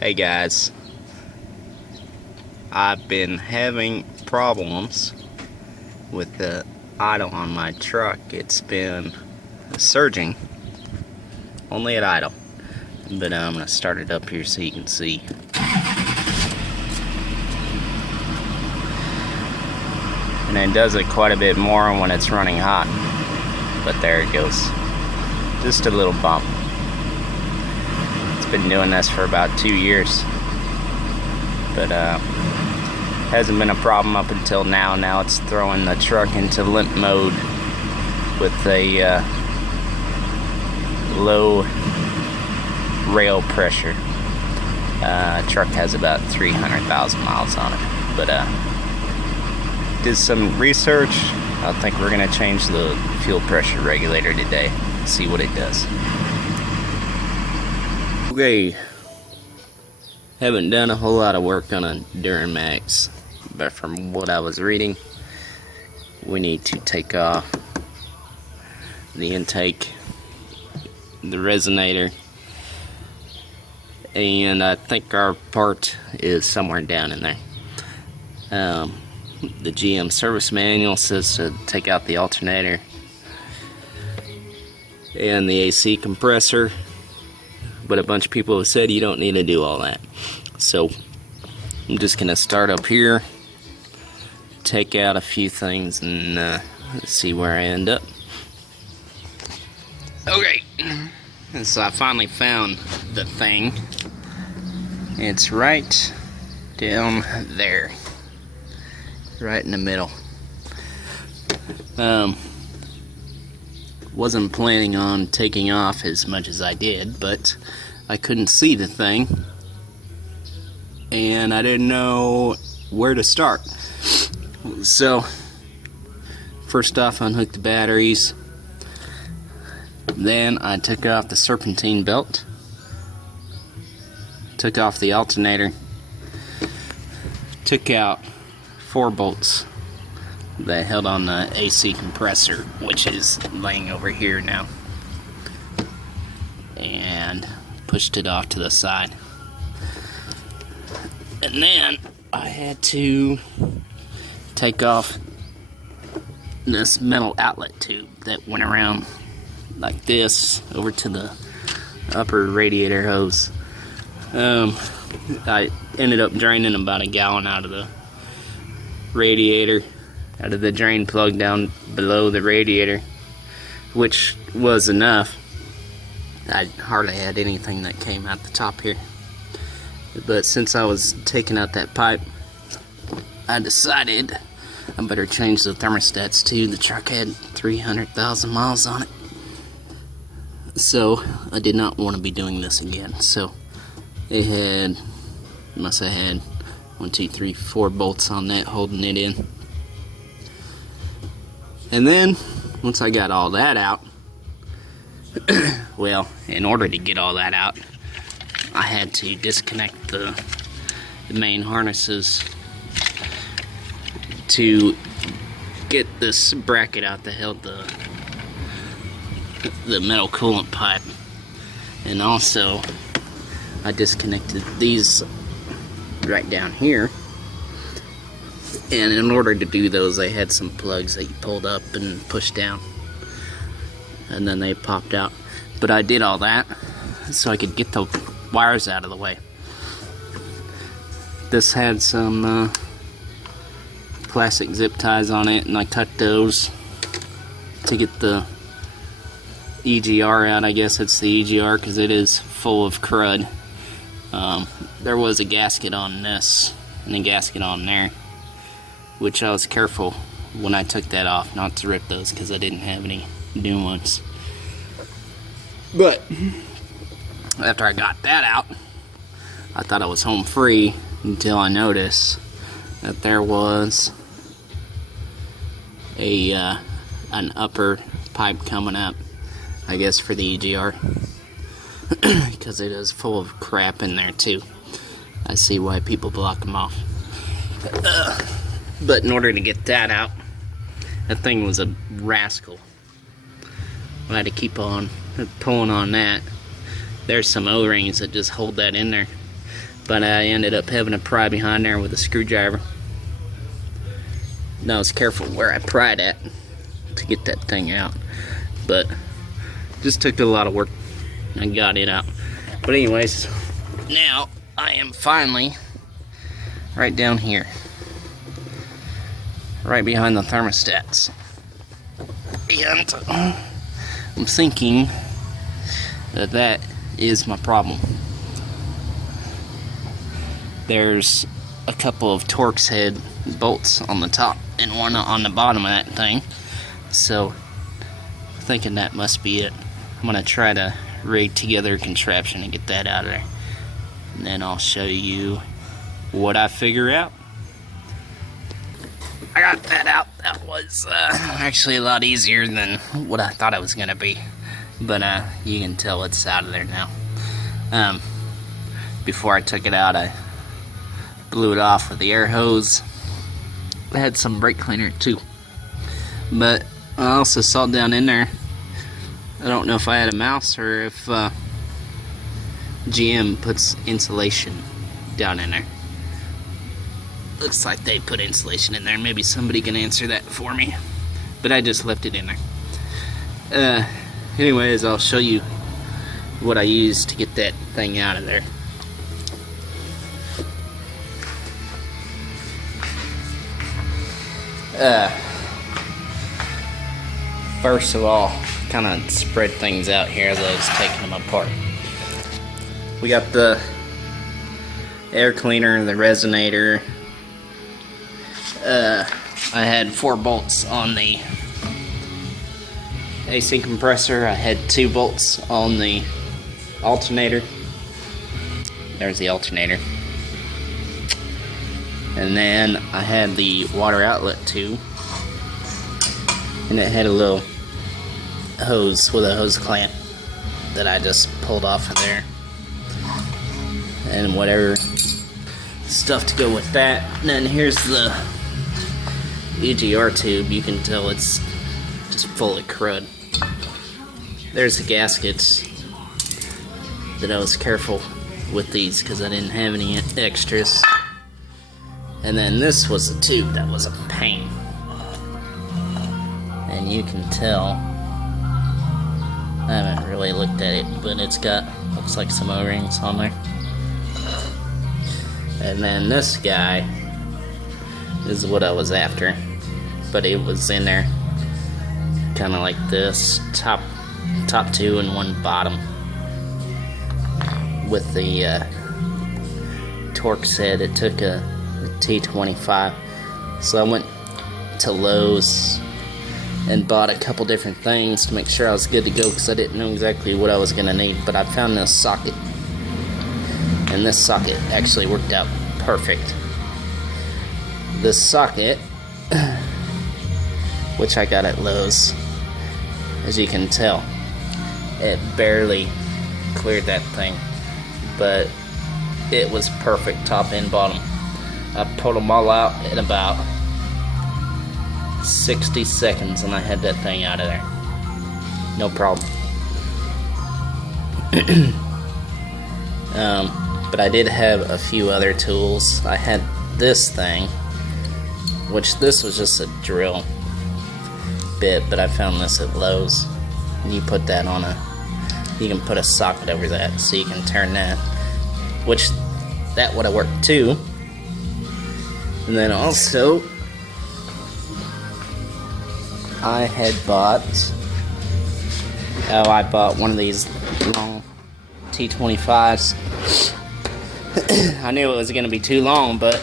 Hey guys, I've been having problems with the idle on my truck. It's been surging, only at idle, but I'm going to start it up here so you can see. And it does it quite a bit more when it's running hot, but there it goes, just a little bump. Been doing this for about 2 years, but hasn't been a problem up until now. Now it's throwing the truck into limp mode with a low rail pressure. Truck has about 300,000 miles on it, but did some research. I think we're gonna change the fuel pressure regulator today, see what it does. Okay, haven't done a whole lot of work on a Duramax, but from what I was reading, we need to take off the intake, the resonator, and I think our part is somewhere down in there. The GM service manual says to take out the alternator and the AC compressor, but a bunch of people have said you don't need to do all that. So I'm just gonna start up here, take out a few things, and see where I end up. Okay, and so I finally found the thing. It's right down there, right in the middle. Wasn't planning on taking off as much as I did, but I couldn't see the thing and I didn't know where to start. So first off, unhooked the batteries, then I took off the serpentine belt, took off the alternator, took out 4 bolts that held on the AC compressor, which is laying over here now, and pushed it off to the side. And then I had to take off this metal outlet tube that went around like this over to the upper radiator hose. I ended up draining about a gallon out of the radiator, out of the drain plug down below the radiator, which was enough. I hardly had anything that came out the top here, but since I was taking out that pipe, I decided I better change the thermostats too. The truck had 300,000 miles on it, so I did not want to be doing this again. So it must have had 1, 2, 3, 4 bolts on that holding it in. And then, once I got all that out, well, in order to get all that out, I had to disconnect the main harnesses to get this bracket out that held the metal coolant pipe. And also, I disconnected these right down here. And in order to do those, they had some plugs that you pulled up and pushed down, and then they popped out. But I did all that so I could get the wires out of the way. This had some plastic zip ties on it, and I cut those to get the EGR out. I guess it's the EGR because it is full of crud. There was a gasket on this and a gasket on there, which I was careful when I took that off not to rip those because I didn't have any new ones. But after I got that out, I thought I was home free until I noticed that there was an upper pipe coming up, I guess for the EGR, because it is full of crap in there too. I see why people block them off. But in order to get that out, that thing was a rascal. I had to keep on pulling on that. There's some O-rings that just hold that in there. but I ended up having to pry behind there with a screwdriver. And I was careful where I pried at to get that thing out, but just took a lot of work. I got it out. But anyways, now I am finally right down here, right behind the thermostats, and I'm thinking that that is my problem. There's a couple of Torx head bolts on the top and one on the bottom of that thing, so I'm thinking that must be it. I'm gonna try to rig together a contraption and get that out of there, and then I'll show you what I figure out. I got that out. That was actually a lot easier than what I thought it was gonna be, but you can tell it's out of there now. Before I took it out, I blew it off with the air hose. I had some brake cleaner too, but I also saw down in there, I don't know if I had a mouse or if GM puts insulation down in there. Looks like they put insulation in there. Maybe somebody can answer that for me, but I just left it in there. Anyways, I'll show you what I used to get that thing out of there. First of all, kind of spread things out here as I was taking them apart. We got the air cleaner, the resonator. I had 4 bolts on the AC compressor. I had 2 bolts on the alternator. There's the alternator. And then I had the water outlet too, and it had a little hose with a hose clamp that I just pulled off of there, and whatever stuff to go with that. And then here's the EGR tube. You can tell it's just full of crud. There's the gaskets that I was careful with these because I didn't have any extras. And then this was a tube that was a pain, and you can tell, I haven't really looked at it, but it's got, looks like some O-rings on there. And then this guy is what I was after, but it was in there kind of like this, top 2 and 1 bottom, with the Torx head. It took a T25, so I went to Lowe's and bought a couple different things to make sure I was good to go, because I didn't know exactly what I was going to need. But I found this socket, and this socket actually worked out perfect. This socket, which I got at Lowe's, as you can tell, it barely cleared that thing, but it was perfect top and bottom. I pulled them all out in about 60 seconds, and I had that thing out of there. No problem. But I did have a few other tools. I had this thing, which this was just a drill bit, but I found this at Lowe's. And you put that on you can put a socket over that, so you can turn that, which that would have worked too. And then also, I had bought, I bought one of these long T25s. I knew it was going to be too long, but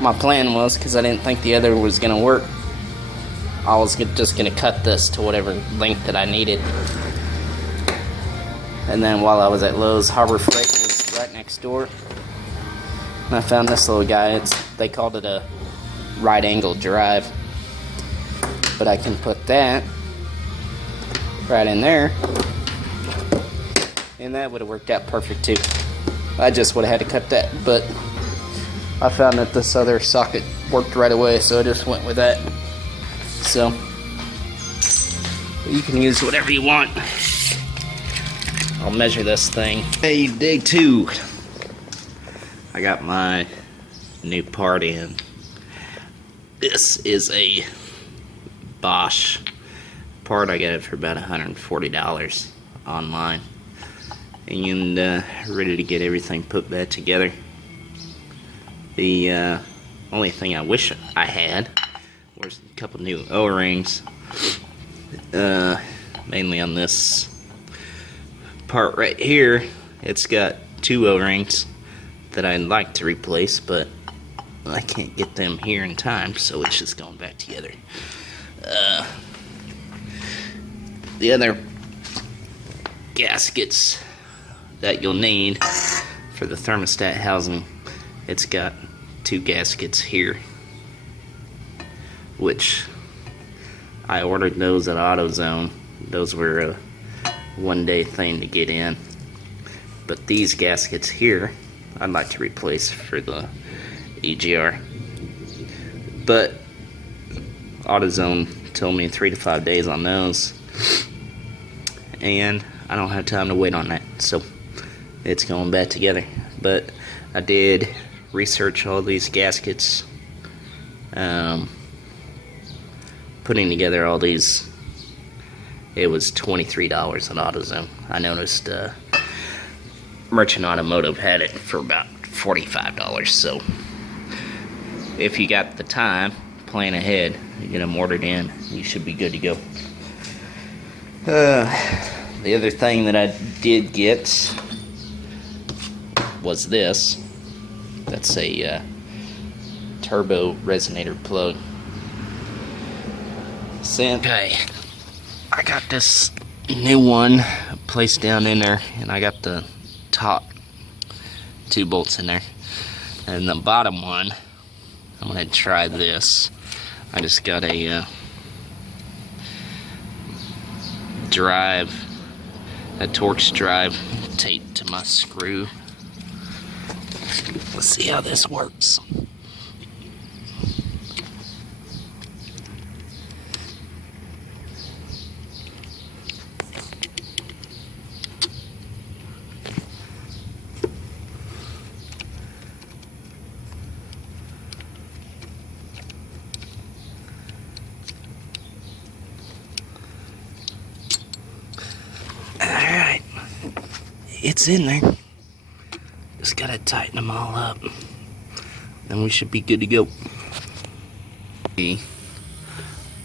my plan was, because I didn't think the other was going to work, I was just going to cut this to whatever length that I needed. And then while I was at Lowe's, Harbor Freight was right next door, and I found this little guy. They called it a right angle drive, but I can put that right in there, and that would have worked out perfect too. I just would have had to cut that, but I found that this other socket worked right away, so I just went with that. So you can use whatever you want. I'll measure this thing. Hey, day 2. I got my new part in. This is a Bosch part. I got it for about $140 online, and ready to get everything put back together. The only thing I wish I had was a couple new O-rings, mainly on this part right here. It's got 2 O-rings that I'd like to replace, but I can't get them here in time, so it's just going back together. The other gaskets that you'll need for the thermostat housing, it's got 2 gaskets here, which I ordered those at AutoZone. Those were a one-day thing to get in, but these gaskets here I'd like to replace for the EGR, but AutoZone told me 3 to 5 days on those, and I don't have time to wait on that, so it's going back together. But I did research all these gaskets, putting together all these. It was $23 at AutoZone. I noticed Merchant Automotive had it for about $45, so if you got the time, plan ahead, you get them ordered in, you should be good to go. The other thing that I did get was this. That's a turbo resonator plug. Okay, I got this new one placed down in there, and I got the top 2 bolts in there, and the bottom one I'm gonna try this. I just got a drive, a Torx drive taped to my screw. Let's see how this works. Alright, it's in there. Just gotta tighten them all up, then we should be good to go.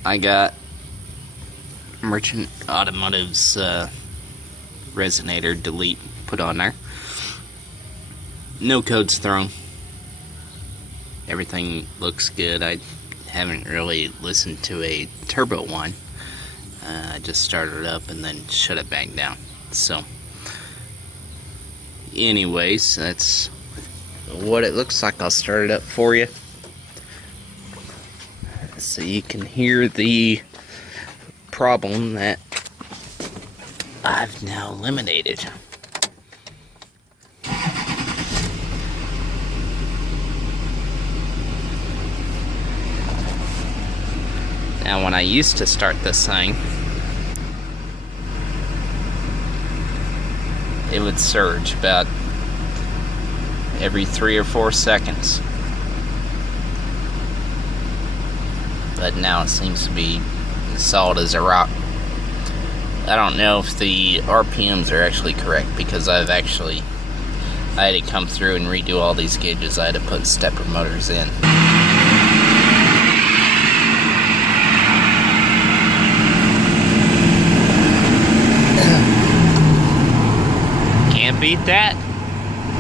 I got Merchant Automotive's resonator delete put on there. No codes thrown. Everything looks good. I haven't really listened to a turbo one. I just started it up and then shut it back down. So anyways, that's what it looks like. I'll start it up for you so you can hear the problem that I've now eliminated. Now, when I used to start this thing, it would surge about every 3 or 4 seconds. But now it seems to be solid as a rock. I don't know if the RPMs are actually correct, because I had to come through and redo all these gauges. I had to put stepper motors in. Can't beat that.